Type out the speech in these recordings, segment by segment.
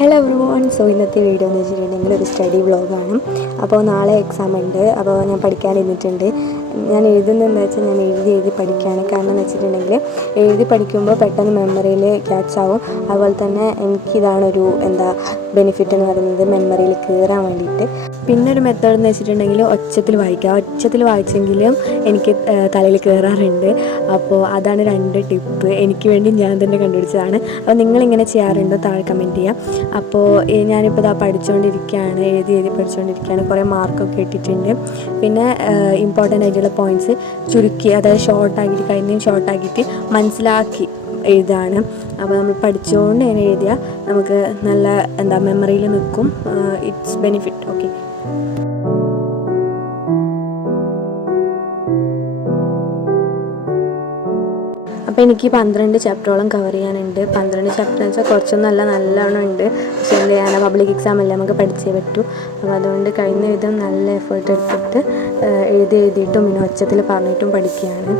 Hello everyone. So ഇന്നത്തെ video എന്ന് വെച്ചിട്ടുണ്ടെങ്കിൽ ഒരു സ്റ്റഡി വ്ളോഗാണ്. അപ്പോൾ നാളെ എക്സാം ഉണ്ട്. അപ്പോൾ ഞാൻ പഠിക്കാനിരുന്നിട്ടുണ്ട്. ഞാൻ എഴുതുന്നതെന്ന് വെച്ചാൽ ഞാൻ എഴുതി പഠിക്കുകയാണ്. കാരണം എന്ന് വെച്ചിട്ടുണ്ടെങ്കിൽ എഴുതി പഠിക്കുമ്പോൾ പെട്ടെന്ന് മെമ്മറിയിൽ ക്യാച്ച് ആവും. അതുപോലെ തന്നെ എനിക്കിതാണൊരു ബെനിഫിറ്റ് എന്ന് പറയുന്നത്, മെമ്മറിയിൽ കയറാൻ വേണ്ടിയിട്ട്. പിന്നെ ഒരു മെത്തേഡ് എന്ന് വെച്ചിട്ടുണ്ടെങ്കിൽ ഒച്ചത്തിൽ വായിക്കുക. ഒച്ചത്തിൽ വായിച്ചെങ്കിലും എനിക്ക് തലയിൽ കയറാറുണ്ട്. അപ്പോൾ അതാണ് 2 ടിപ്പ്. എനിക്ക് വേണ്ടി ഞാൻ തന്നെ കണ്ടുപിടിച്ചതാണ്. അപ്പോൾ നിങ്ങളിങ്ങനെ ചെയ്യാറുണ്ടോ? താഴെ കമൻറ്റ് ചെയ്യാം. അപ്പോൾ ഞാനിപ്പോൾ പഠിച്ചുകൊണ്ടിരിക്കുകയാണ്, എഴുതി പഠിച്ചുകൊണ്ടിരിക്കുകയാണ്. കുറേ മാർക്കൊക്കെ ഇട്ടിട്ടുണ്ട്. പിന്നെ ഇമ്പോർട്ടൻ്റ് ആയിട്ടുള്ള പോയിൻറ്റ്സ് ചുരുക്കി, അതായത് ഷോർട്ടാക്കിയിട്ട് കഴിഞ്ഞും ഷോർട്ടാക്കിയിട്ട് മനസ്സിലാക്കി എഴുതാണ്. അപ്പോൾ നമ്മൾ പഠിച്ചുകൊണ്ട് ഇങ്ങനെ എഴുതിയാൽ നമുക്ക് നല്ല മെമ്മറിയിൽ നിൽക്കും. It's benefit. ഓക്കെ. അപ്പോൾ എനിക്ക് 12 ചാപ്റ്ററോളം കവർ ചെയ്യാനുണ്ട്. 12 ചാപ്റ്റർ എന്ന് വെച്ചാൽ കുറച്ചൊന്നുമല്ല, നല്ലോണം ഉണ്ട്. പക്ഷേ എന്ത് ചെയ്യാനാണ്, പബ്ലിക് എക്സാം അല്ലേ, നമുക്ക് പഠിച്ചേ പറ്റൂ. അപ്പോൾ അതുകൊണ്ട് കഴിയുന്ന വിധം നല്ല എഫേർട്ട് എടുത്തിട്ട് എഴുതിയിട്ടും പിന്നെ ഒച്ചത്തിൽ പറഞ്ഞിട്ടും പഠിക്കുകയാണ്.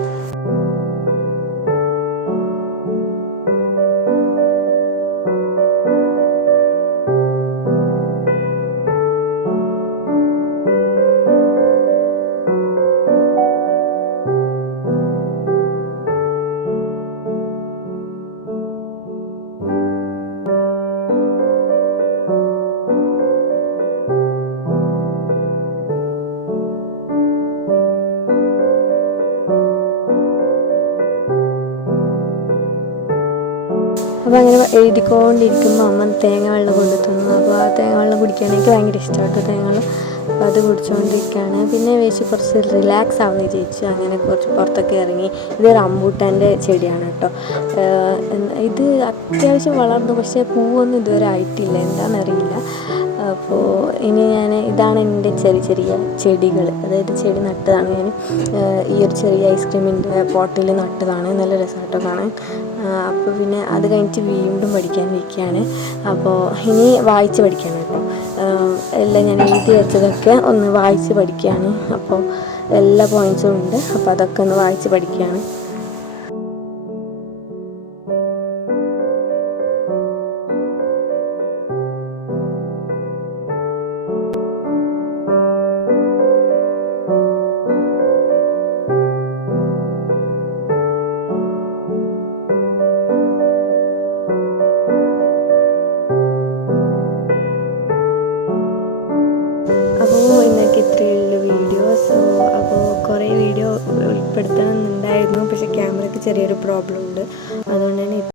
അപ്പോൾ അങ്ങനെ എഴുതിക്കൊണ്ടിരിക്കുമ്പോൾ അമ്മ തേങ്ങ വെള്ളം കൊണ്ടു തന്നു. അപ്പോൾ ആ തേങ്ങ വെള്ളം കുടിക്കാൻ എനിക്ക് ഭയങ്കര ഇഷ്ടമായിട്ട് തേങ്ങ വെള്ളം. അപ്പോൾ അത് കുടിച്ചുകൊണ്ടിരിക്കുകയാണ്. പിന്നെ വെച്ച് കുറച്ച് റിലാക്സ് ആവുമെന്ന് വിചാരിച്ചു. അങ്ങനെ കുറച്ച് പുറത്തൊക്കെ ഇറങ്ങി. ഇത് റംബൂട്ടാൻ്റെ ചെടിയാണ് കേട്ടോ. ഇത് അത്യാവശ്യം വളർന്നു, പക്ഷേ പൂവൊന്നും ഇതുവരെ ആയിട്ടില്ല, എന്താണെന്നറിയില്ല. അപ്പോൾ ഇനി ഇതാണ് എൻ്റെ ചെറിയ ചെടികൾ, അതായത് ചെടി നട്ടതാണ് ഞാൻ. ഈ ഒരു ചെറിയ ഐസ്ക്രീമിൻ്റെ പോട്ടിൽ നട്ടതാണ്. നല്ല രസമായിട്ടോ കാണാൻ. അപ്പോൾ പിന്നെ അത് കഴിഞ്ഞിട്ട് വീണ്ടും പഠിക്കാൻ വയ്ക്കുകയാണ്. അപ്പോൾ ഇനി വായിച്ച് പഠിക്കുകയാണ് കേട്ടോ. എല്ലാം ഞാൻ എഴുതി വെച്ചതൊക്കെ ഒന്ന് വായിച്ച് പഠിക്കുകയാണ്. അപ്പോൾ എല്ലാ പോയിൻറ്റ്സും ഉണ്ട്. അപ്പോൾ അതൊക്കെ ഒന്ന് വായിച്ച് പഠിക്കുകയാണ്. അപ്പോൾ കുറേ വീഡിയോ ഉൾപ്പെടുത്തണമെന്നുണ്ടായിരുന്നു, പക്ഷേ ക്യാമറയ്ക്ക് ചെറിയൊരു പ്രോബ്ലം ഉണ്ട്. അതുകൊണ്ട് തന്നെ